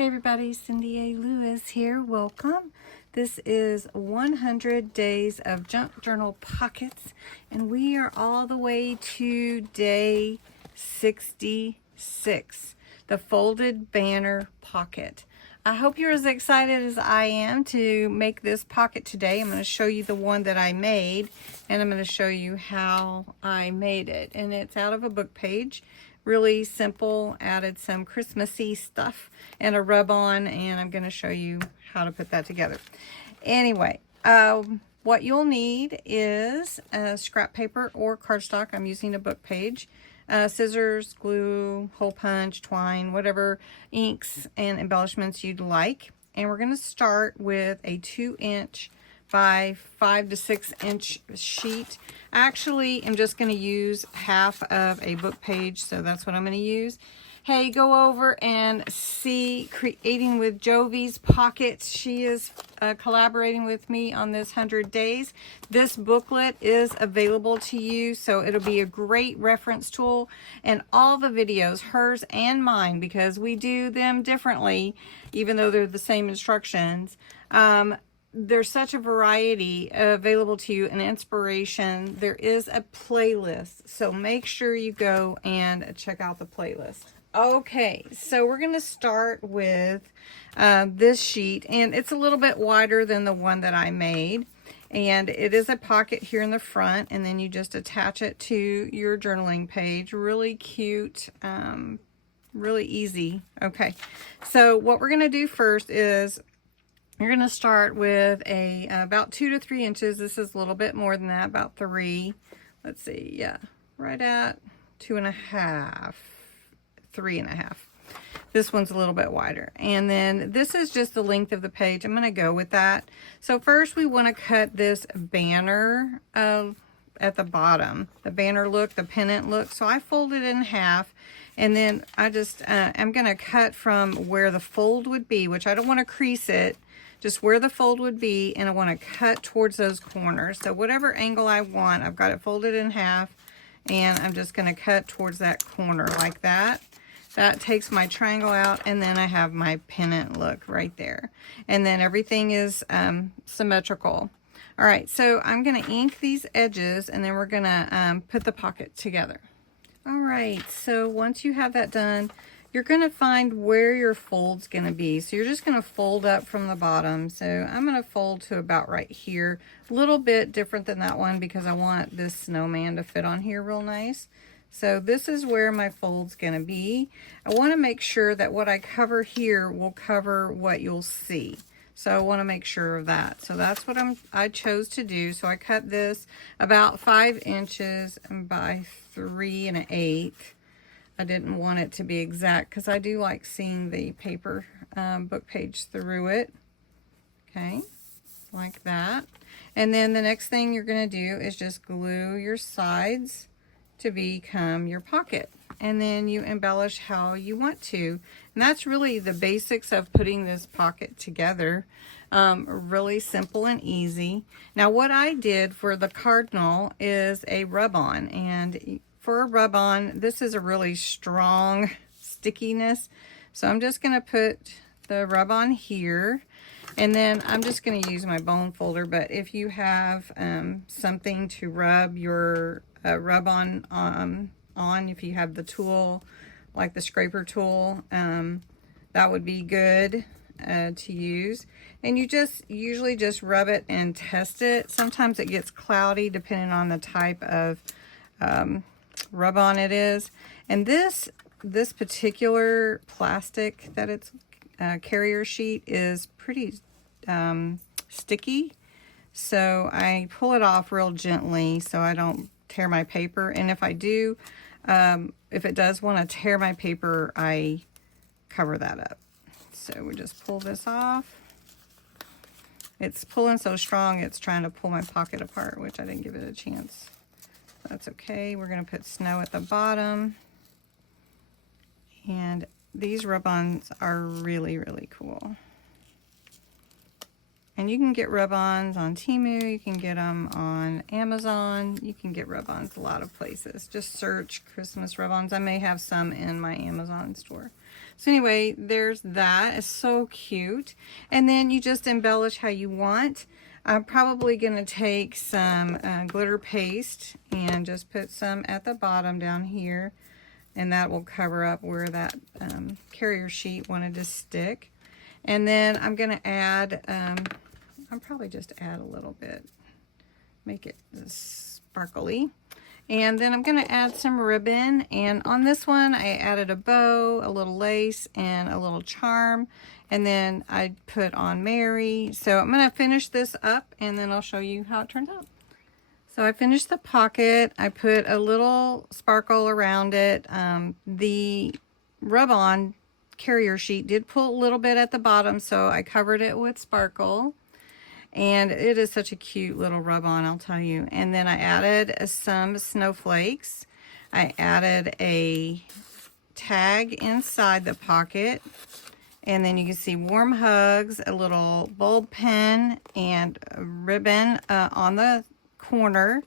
Hey everybody, Cindy A. Lewis here. Welcome. This is 100 Days of Junk Journal Pockets, and we are all the way to day 66, the folded banner pocket. I hope you're as excited as I am to make this pocket today. I'm going to show you the one that I made, and I'm going to show you how I made it. And it's out of a book page. Really simple, added some Christmassy stuff and a rub-on, and I'm going to show you how to put that together. Anyway, what you'll need is scrap paper or cardstock. I'm using a book page. Scissors, glue, hole punch, twine, whatever inks and embellishments you'd like. And we're going to start with a 2-inch by 5 to 6 inch sheet. Actually, I'm just going to use half of a book page, so that's what I'm going to use. Hey, go over and see Creating with Jovi's Pockets. She is collaborating with me on this 100 days. This booklet is available to you, so it'll be a great reference tool. And all the videos, hers and mine, because we do them differently, even though they're the same instructions, there's such a variety available to you and inspiration. There is a playlist, so make sure you go and check out the playlist. Okay, so we're going to start with this sheet, and it's a little bit wider than the one that I made, and it is a pocket here in the front, and then you just attach it to your journaling page. Really cute, really easy. Okay, so what we're going to do first is you're going to start with about 2 to 3 inches. This is a little bit more than that, about 3. Let's see, yeah, right at 2.5, 3.5. This one's a little bit wider. And then this is just the length of the page. I'm going to go with that. So first we want to cut this banner at the bottom, the banner look, the pennant look. So I fold it in half, and then I just, I'm going to cut from where the fold would be, which I don't want to crease it, just where the fold would be, and I want to cut towards those corners. So whatever angle I want, I've got it folded in half, and I'm just going to cut towards that corner like that. That takes my triangle out, and then I have my pennant look right there. And then everything is symmetrical. All right, so I'm going to ink these edges, and then we're going to put the pocket together. All right, so once you have that done, you're going to find where your fold's going to be. So you're just going to fold up from the bottom. So I'm going to fold to about right here. A little bit different than that one because I want this snowman to fit on here real nice. So this is where my fold's going to be. I want to make sure that what I cover here will cover what you'll see. So I want to make sure of that. So that's what I chose to do. So I cut this about 5 inches by 3 1/8. I didn't want it to be exact because I do like seeing the paper book page through it. Okay, like that. And then the next thing you're going to do is just glue your sides to become your pocket. And then you embellish how you want to. And that's really the basics of putting this pocket together. Really simple and easy. Now what I did for the cardinal is a rub-on, and for a rub-on, this is a really strong stickiness. So I'm just going to put the rub-on here, and then I'm just going to use my bone folder. But if you have something to rub your rub-on on, if you have the tool, like the scraper tool, that would be good to use. And you just usually just rub it and test it. Sometimes it gets cloudy depending on the type of rub-on it is. And this particular plastic that it's carrier sheet is pretty sticky, so I pull it off real gently so I don't tear my paper. And if I do, if it does want to tear my paper, I cover that up. So we just pull this off. It's pulling so strong it's trying to pull my pocket apart, which I didn't give it a chance. That's okay. We're going to put snow at the bottom. And these rub-ons are really, really cool. And you can get rub-ons on Temu, you can get them on Amazon, you can get rub-ons a lot of places. Just search Christmas rub-ons. I may have some in my Amazon store. So anyway, there's that. It's so cute. And then you just embellish how you want. I'm probably going to take some glitter paste and just put some at the bottom down here. And that will cover up where that carrier sheet wanted to stick. And then I'm going to add, I'll probably just add a little bit, make it sparkly. And then I'm going to add some ribbon. And on this one, I added a bow, a little lace, and a little charm. And then I put on Mary. So I'm going to finish this up, and then I'll show you how it turns out. So I finished the pocket. I put a little sparkle around it. The rub-on carrier sheet did pull a little bit at the bottom, so I covered it with sparkle. And it is such a cute little rub-on, I'll tell you. And then I added some snowflakes. I added a tag inside the pocket. And then you can see warm hugs, a little bulb pin, and a ribbon on the corner,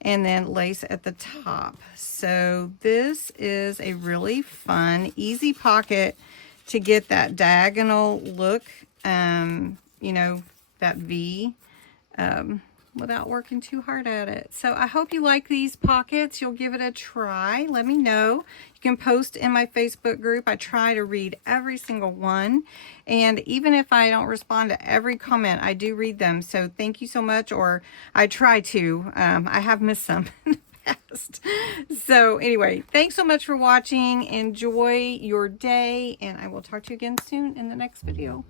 and then lace at the top. So this is a really fun, easy pocket to get that diagonal look, you know, that V, without working too hard at it. So I hope you like these pockets. You'll give it a try. Let me know. You can post in my Facebook group. I try to read every single one. And even if I don't respond to every comment, I do read them. So thank you so much, or I try to. I have missed some in the past. So anyway, thanks so much for watching. Enjoy your day, and I will talk to you again soon in the next video.